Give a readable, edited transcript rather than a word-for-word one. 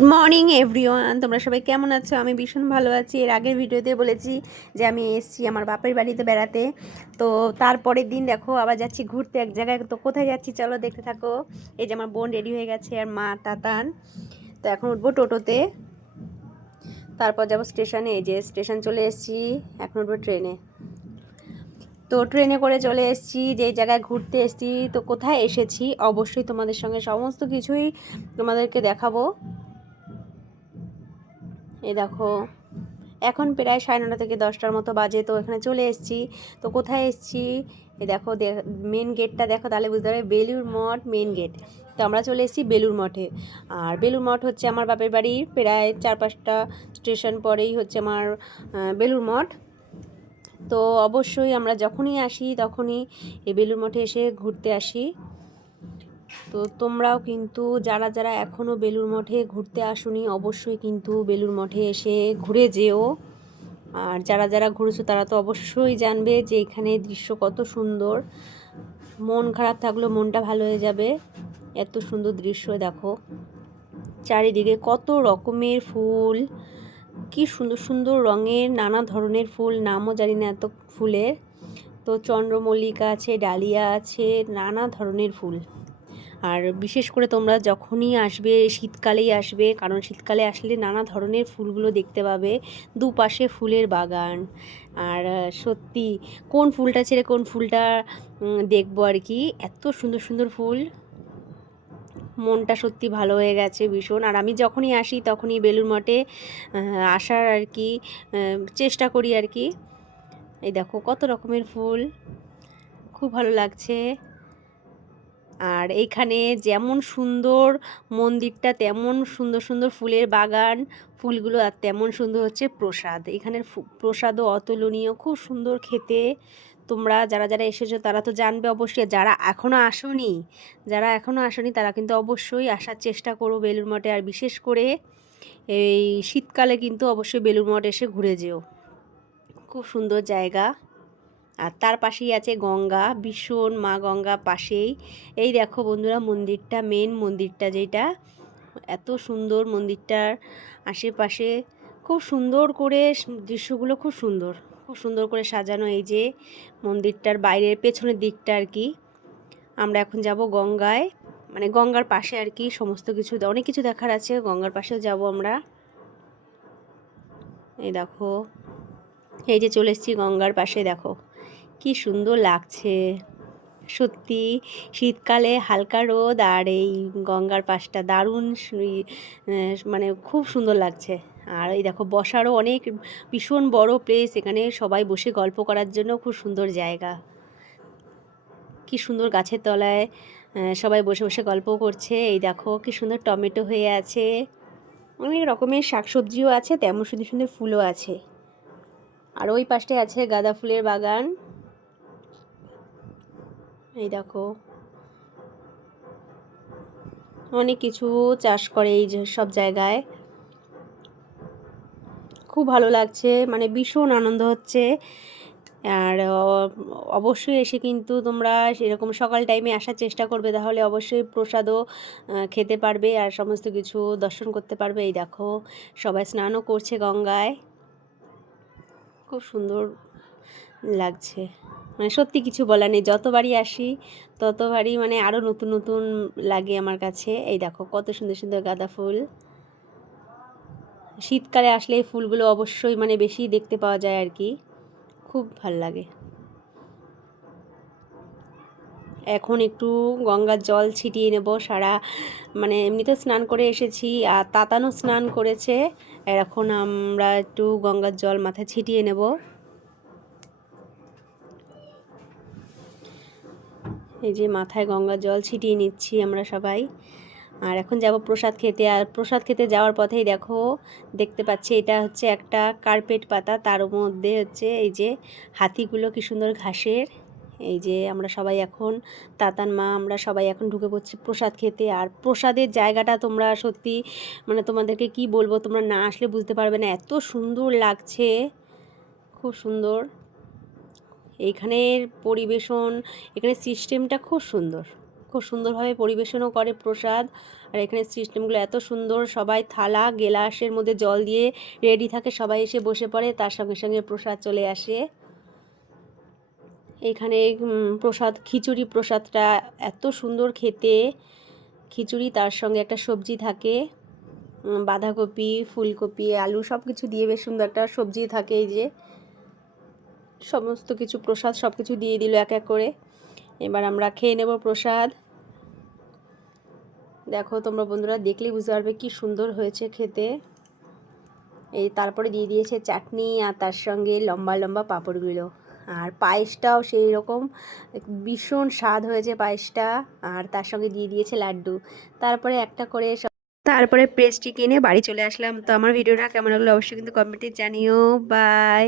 Morning everyone, তোমরা সবাই কেমন আছো? আমি ভীষণ ভালো আছি। এর আগের ভিডিওতে বলেছি যে আমি এসেছি আমার বাপের বাড়িতে বেড়াতে। তো তারপরের দিন দেখো আবার যাচ্ছি ঘুরতে এক জায়গায়। তো কোথায় যাচ্ছি চলো দেখতে থাকো। এই যে আমার বোন রেডি হয়ে গেছে আর মা তাতান। তো এখন উঠবো টোটোতে, তারপর যাবো স্টেশনে। এই যে স্টেশন চলে এসেছি, এখন উঠবো ট্রেনে। তো ট্রেনে করে চলে এসেছি যেই জায়গায় ঘুরতে এসেছি। তো কোথায় এসেছি অবশ্যই তোমাদের সঙ্গে সমস্ত কিছুই তোমাদেরকে দেখাবো। এই দেখো এখন প্রায় 9:30 থেকে 10টার মতো বাজে। তো এখানে চলে এসেছি। তো কোথায় এসেছি এই দেখো, মেন গেটটা দেখো, তাহলে বুঝতে পারবে বেলুড় মঠ মেন গেট। তো আমরা চলে এসেছি বেলুড় মঠে। আর বেলুড় মঠ হচ্ছে আমার বাপের বাড়ির প্রায় 4-5টা স্টেশন পরেই হচ্ছে আমার বেলুড় মঠ। তো অবশ্যই আমরা যখনই আসি তখনই এই বেলুড় মঠে এসে ঘুরতে আসি। তো তোমরাও কিন্তু যারা যারা এখনও বেলুড় মঠে ঘুরতে আসোনি অবশ্যই কিন্তু বেলুড় মঠে এসে ঘুরে যেও। আর যারা যারা ঘুরেছো তারা তো অবশ্যই জানবে যে এখানে দৃশ্য কত সুন্দর। মন খারাপ থাকলেও মনটা ভালো হয়ে যাবে, এত সুন্দর দৃশ্য। দেখো চারিদিকে কত রকমের ফুল, কি সুন্দর সুন্দর রঙের নানা ধরনের ফুল, নামও জানি না এত ফুলের। তো চন্দ্রমল্লিকা আছে, ডালিয়া আছে, নানা ধরনের ফুল। আর বিশেষ করে তোমরা যখনই আসবে শীতকালেই আসবে, কারণ শীতকালে আসলে নানা ধরনের ফুলগুলো দেখতে পাবে, দুপাশে ফুলের বাগান। আর সত্যি কোন ফুলটা ছেড়ে কোন ফুলটা দেখবো আর কি, এত সুন্দর সুন্দর ফুল। মনটা সত্যি ভালো হয়ে গেছে ভীষণ। আর আমি যখনই আসি তখনই বেলুড় মঠে আসার আর কি চেষ্টা করি আর কি। এই দেখো কত রকমের ফুল, খুব ভালো লাগছে। আর এইখানে যেমন সুন্দর মন্দিরটা তেমন সুন্দর সুন্দর ফুলের বাগান, ফুলগুলো আর তেমন সুন্দর হচ্ছে প্রসাদ। এখানের প্রসাদও অতুলনীয়, খুব সুন্দর খেতে। তোমরা যারা যারা এসেছো তারা তো জানবে অবশ্যই। যারা এখনও আসনি তারা কিন্তু অবশ্যই আসার চেষ্টা করো বেলুড় মঠে। আর বিশেষ করে এই শীতকালে কিন্তু অবশ্যই বেলুড় মঠ এসে ঘুরে যেও, খুব সুন্দর জায়গা। আর তার পাশেই আছে গঙ্গা, ভীষণ মা গঙ্গা পাশেই। এই দেখো বন্ধুরা মন্দিরটা, মেন মন্দিরটা যেটা, এত সুন্দর মন্দিরটার আশেপাশে খুব সুন্দর করে দৃশ্যগুলো, খুব সুন্দর খুব সুন্দর করে সাজানো। এই যে মন্দিরটার বাইরের পেছনের দিকটা আর কি। আমরা এখন যাব গঙ্গায়, মানে গঙ্গার পাশে আর কি। সমস্ত কিছু অনেক কিছু দেখার আছে, গঙ্গার পাশেও যাব আমরা। এই দেখো এই যে চলে এসেছি গঙ্গার পাশে, দেখো কি সুন্দর লাগছে সত্যি। শীতকালে হালকা রোদ আর এই গঙ্গার পাশটা দারুণ, মানে খুব সুন্দর লাগছে। আর এই দেখো বসারও অনেক ভীষণ বড় প্লেস, এখানে সবাই বসে গল্প করার জন্য খুব সুন্দর জায়গা। কি সুন্দর গাছের তলায় সবাই বসে বসে গল্প করছে। এই দেখো কি সুন্দর টমেটো হয়ে আছে, অনেক রকমের শাকসবজিও আছে, তেমন সুন্দর সুন্দর ফুলও আছে। আর ওই পাশটায় আছে গাঁদা ফুলের বাগান। এই দেখো অনেক কিছু চাষ করে এই যে সব জায়গায়, খুব ভালো লাগছে, মানে ভীষণ আনন্দ হচ্ছে। আর অবশ্যই এসে কিন্তু তোমরা সেরকম সকাল টাইমে আসার চেষ্টা করবে, তাহলে অবশ্যই প্রসাদও খেতে পারবে আর সমস্ত কিছু দর্শন করতে পারবে। এই দেখো সবাই স্নানও করছে গঙ্গায়, খুব সুন্দর লাগছে। মানে সত্যি কিছু বলার নেই, যতবারই আসি ততবারই মানে আরও নতুন নতুন লাগে আমার কাছে। এই দেখো কত সুন্দর সুন্দর গাঁদা ফুল। শীতকালে আসলে এই ফুলগুলো অবশ্যই মানে বেশি দেখতে পাওয়া যায় আর কি, খুব ভাল লাগে। এখন একটু গঙ্গার জল ছিটিয়ে নেব সারা, মানে এমনিতে স্নান করে এসেছি আর তাতানও স্নান করেছে। এখন আমরা একটু গঙ্গার জল মাথায় ছিটিয়ে নেব। এই যে মাথায় গঙ্গার জল ছিটিয়ে নিচ্ছি আমরা সবাই। আর এখন যাব প্রসাদ খেতে। আর প্রসাদ খেতে যাওয়ার পথেই দেখো দেখতে পাচ্ছি এটা হচ্ছে একটা কার্পেট পাতা, তার মধ্যে হচ্ছে এই যে হাতিগুলো কি সুন্দর ঘাসের। এই যে আমরা সবাই এখন তাতান মা আমরা সবাই এখন ঢুকে পড়ছি প্রসাদ খেতে। আর প্রসাদের জায়গাটা তোমরা সত্যি মানে তোমাদেরকে কি বলবো, তোমরা না আসলে বুঝতে পারবে না, এত সুন্দর লাগছে, খুব সুন্দর। এইখানের পরিবেশন, এখানে সিস্টেমটা খুব সুন্দর। খুব সুন্দরভাবে পরিবেশনও করে প্রসাদ। আর এখানে সিস্টেমগুলো এত সুন্দর, সবাই থালা গ্লাসের মধ্যে জল দিয়ে রেডি থাকে, সবাই এসে বসে পড়ে, তার সঙ্গে সঙ্গে প্রসাদ চলে আসে। এখানে প্রসাদ, খিচুড়ি প্রসাদটা এত সুন্দর খেতে। খিচুড়ি, তার সঙ্গে একটা সবজি থাকে, বাঁধাকপি, ফুলকপি, আলু সব কিছু দিয়ে বেশ সুন্দর একটা সবজি থাকে। এই যে সমস্ত কিছু প্রসাদ সব কিছু দিয়ে দিল এক এক করে। এবার আমরা খেয়ে নেব প্রসাদ। দেখো তোমরা বন্ধুরা, দেখলেই বুঝতে পারবে কি সুন্দর হয়েছে খেতে। এই তারপরে দিয়ে দিয়েছে চাটনি, আর তার সঙ্গে লম্বা লম্বা পাঁপড়গুলো। আর পায়েসটাও সেই রকম ভীষণ স্বাদ হয়েছে পায়েসটা। আর তার সঙ্গে দিয়ে দিয়েছে লাড্ডু। তারপরে একটা করে তারপরে পেস্ট্রি কিনে বাড়ি চলে আসলাম। তো আমার ভিডিওটা কেমন লাগলো অবশ্যই কিন্তু কমেন্টে জানিও। বাই।